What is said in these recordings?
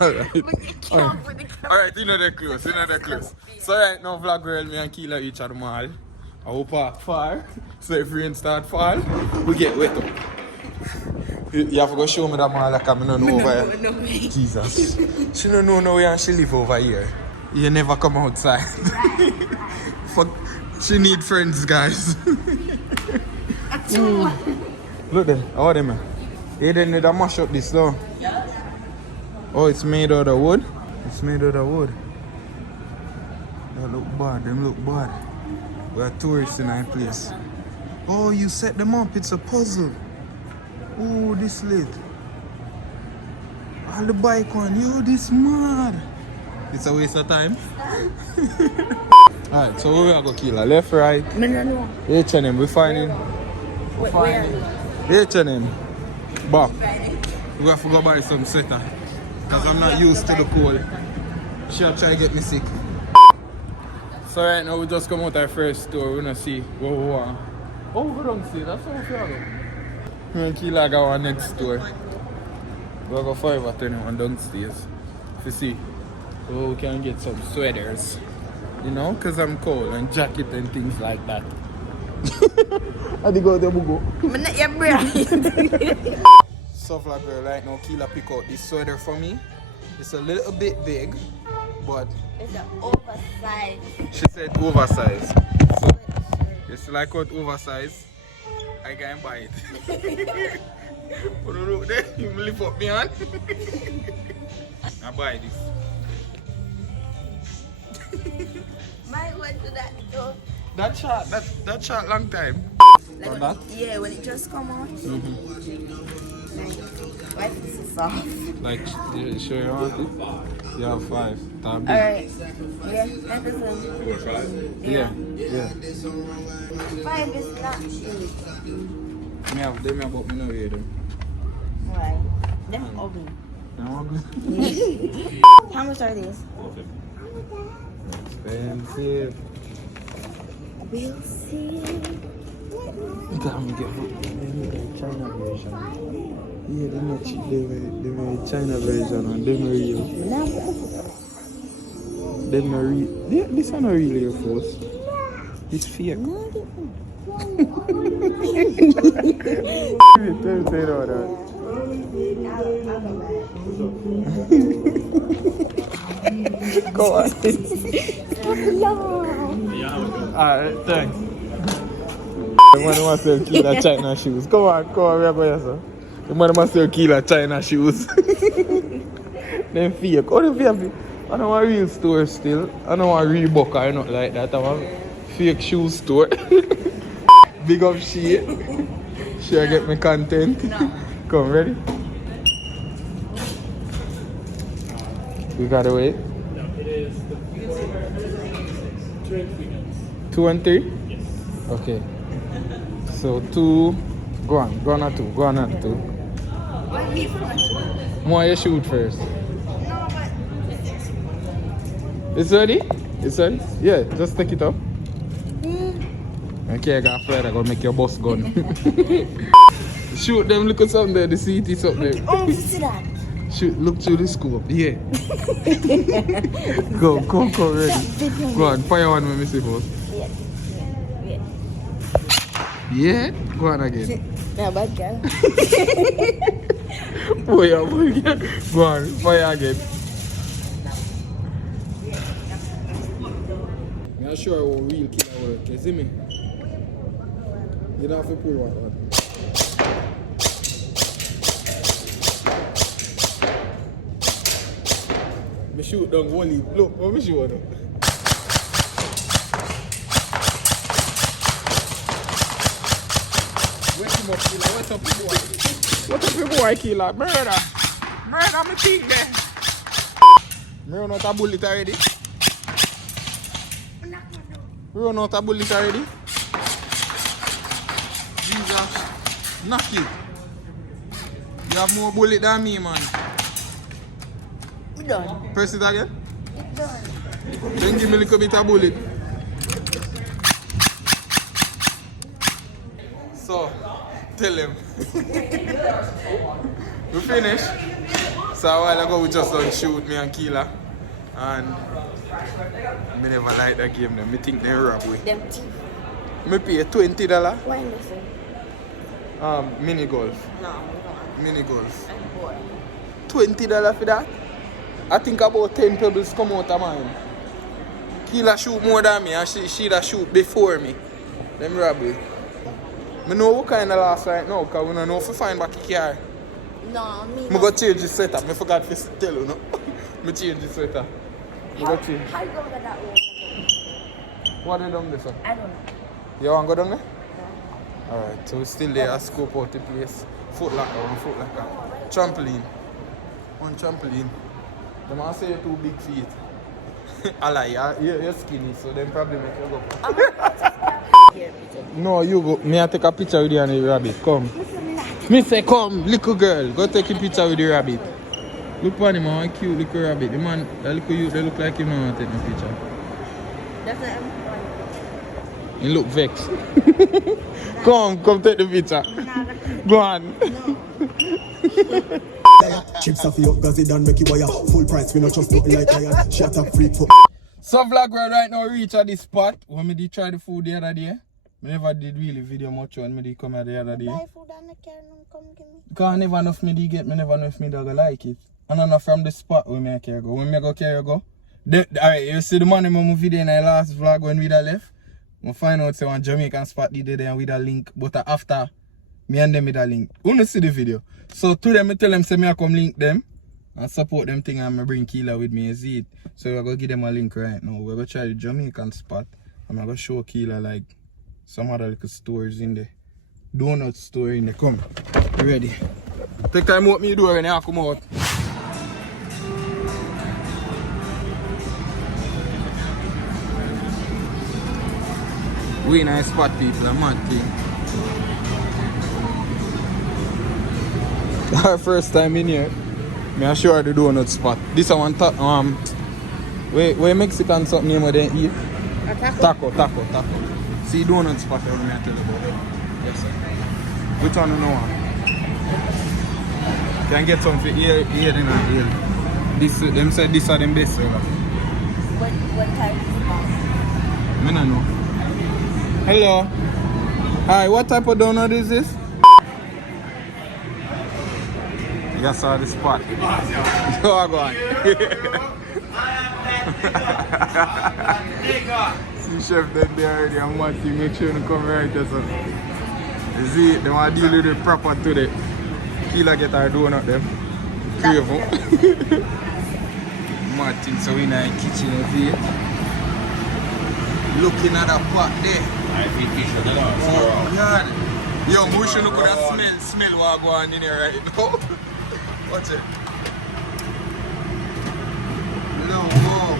Alright. Alright, you know they're close, So right now, vlog girl, me and Keela reach at the mall. I will park far, so if rain start fall, we get wet up. You have to go show me that mall like I don't know over here. Jesus. She don't know where and she live over here. You never come outside. Fuck. She need friends, guys. Look there, how them man? They didn't need to mash up this though. Oh, it's made out of wood? It's made out of wood. That look bad, them look bad. We are tourists in our place. Oh, you set them up, it's a puzzle. Oh, this lit. All the bike one, yo, this mad. It's a waste of time. Alright, so where we are going to kill her? Left, right? No. H&M, we finding. H&M. Back. We have to go buy some sweater. Because I'm not used to the cold. She'll try to get me sick. So right now we just come out our first store. We're going to see what we want. Oh, we don't see. That's how we feel. Me and Keela go our next store. We'll go 5:21 downstairs. To see. So we can get some sweaters. You know, because I'm cold and jacket and things like that. I did go there, go. So vlog girl, right now Keela pick out this sweater for me. It's a little bit big, but it's an oversized. She said oversized. So it's like what oversized. I can buy it. Put it out there, you lift up me hand. I buy this. My went to that door. That shot long time. Like when yeah, when it just come out. Like, why is it soft? Like, sure you want it? You have 5. Alright. Yeah, everything. Yeah. 5 is not good. Me have them about me no wear them. Why? Them ugly. Them ugly? How much are these? Expensive. We'll see. You got me get China version. Yeah, they make China version and them real. Them are real. This one not really your force. It's fake. Tell me all that. Go on. Alright, thanks. The man wants to kill a China shoes. Come on, we are going sir. The man wants to kill a China shoes. Them fake. Oh, them fake. I don't want a real store still. I don't want Reebok or not like that. I want fake shoe store. Big up she. She'll get me content. No. Come, ready? We gotta wait. No, it is 2 and 3? Yes. Okay. So 2, go on at 2, What me first? More you shoot first. No, but It's ready? Yeah, just take it up. Okay, I got a flight, I gotta make your boss gun. Shoot them, look at something there, the seat is up there. oh, see that? Shoot, look through the scope, yeah. Go, ready. Go on, fire one with me see first. Yeah? Go on again. Yeah, bad girl. Boy, girl. Go on, fire again. I'm not sure how real killer work, you see me? You don't have to pull one. Me shoot down one leaf. Look, what me shoot down? Wake him up, killer. What's up, boy? What's up, boy, killer? Murder me thing there. Me run out a bullet already. Jesus. Knock it. You have more bullet than me, man. We done. Press it again. It's done. Then give me a little bit of bullet. So, tell him. We finished. So a while ago we just done shoot me and Keela. And I never like that game then. Me think they rob we. Them teeth. Me pay $20. Why in this one? Mini golf. No, we don't. Mini golf. I'm bored. $20 for that? I think about 10 pebbles come out of mine. Keela shoot more than me and she that shoot before me. Them rob we. I know what kind of loss right now because we don't know if we find back the car. No, me. I go change the setup. I forgot to tell you, no? I change the setup. I go change. How you gonna get that way? What they done this one? I don't know. You want to go down there? Alright, so we still there. I scope out the place. Foot locker, one foot locker. Trampoline. One trampoline. They must say you're too big feet. I lie, you're skinny, so them probably make you go. No, you go. Me I take a picture with you and the rabbit. Come. Me say come, little girl. Go take a picture with the rabbit. Look for him, one cute little rabbit. The man, that little youth, they look like him now take a picture. That's not funny. He look vexed. Come take the picture. Go on. Chips off your gazi done make you wire. Full price, we not just nothing like iron. Shut up, freak for. So vlog world right now reach at this spot. When me did try the food the other day. I never did really video much on me did come here the other day. Buy food and the carry no come give me. Because I never know if me did get, me never know if me dog like it. And I know from the spot where me carry go. When me go carry go. Alright, you see the money me video in the last vlog when we da left. I find out say one Jamaican spot did there and with a link. But after me and them with a link. You don't see the video. So to them I tell them say me I come link them. And support them thing and I bring Keela with me, you see it. So we're going to give them a link right now. We're going to try the Jamaican spot. And I'm going to show Keela like some other little stores in there. Donut store in there. Come. You ready? Take time open the door when you come out. We nice spot people, a mad thing. Our first time in here. I'm sure the donut spot. This one where Mexican something name where they eat? Taco. See donut spot I want to tell you about. Yes sir. Which one you know? Can get some for here and here. This them said these are them best. What type is it? I don't know. Hello. Hi, what type of donut is this? You guys saw the spot. Go on. See chef that there already and one thing, make sure you come right there. So. You see, they want to deal with it proper today. Keela get our donut them. Three of them. Mad thing, so we in the kitchen you see it. Looking at that pot there. Oh God. Yo, we should look at that smell what go on in here right now. Watch it. No, whoa.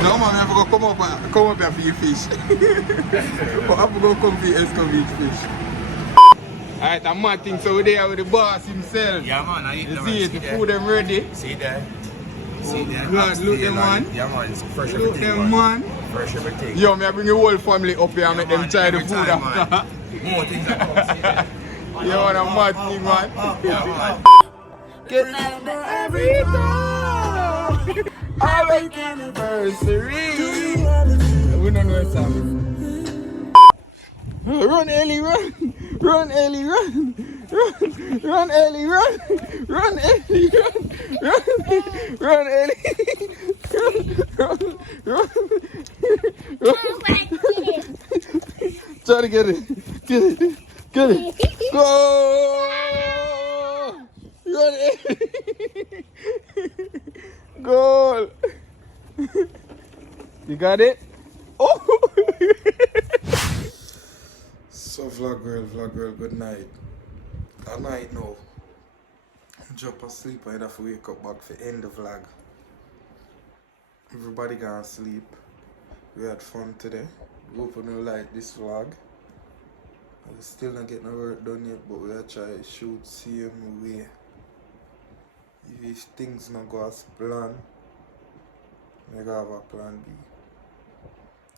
No man, I have to go come up here for your fish. But I have to go come for your escovitch fish. Alright, I'm mad thing, so we're there with the boss himself. Yeah man, I eat you them. see it, the food them ready. See that? See that? God, look them man. Yeah man, it's fresh Look everything them man. Fresh everything. Yo, me I bring the whole family up here and make them try the every food time, after. man. More things that come, see that? You want a mad thing, man? Yeah man. Good night to every time. Our anniversary. We don't know what's happening. Run, Ellie, run. Run, Ellie, run. Run, Ellie, run. Run, Ellie, run. Run, Ellie. Run. Try to get it. Get it. Go! Run, Ellie. Goal. You got it? Oh! So vlog girl, good night. Good night now. I'm jump asleep, I have to wake up back for end the vlog. Everybody gonna sleep. We had fun today. Hope you like this vlog. I still not getting no work done yet, but we'll try to shoot same way. If things not go as planned, I gotta have a plan B.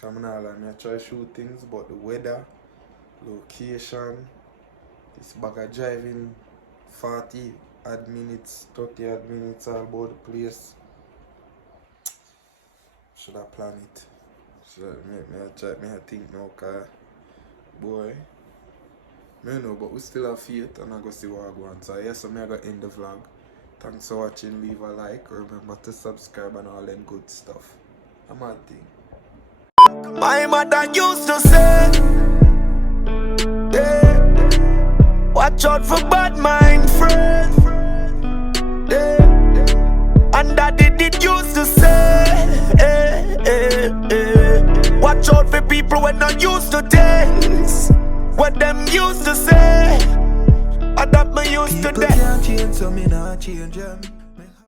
Coming out like me, I try to shoot things, but the weather, location, this bag of driving 40 odd minutes, 30 odd minutes all about the place. Should I plan it? Should I think now, cause boy, I don't know, but we still have faith and I go see what I go on. So yes, so I go end the vlog. Thanks for watching, leave a like, remember to subscribe and all them good stuff. I'm a thing. My mother used to say, yeah, watch out for bad mind friends. Yeah. And daddy did used to say, watch out for people when not used to things. What them used to say, and that me used to People can't change, so me not change them.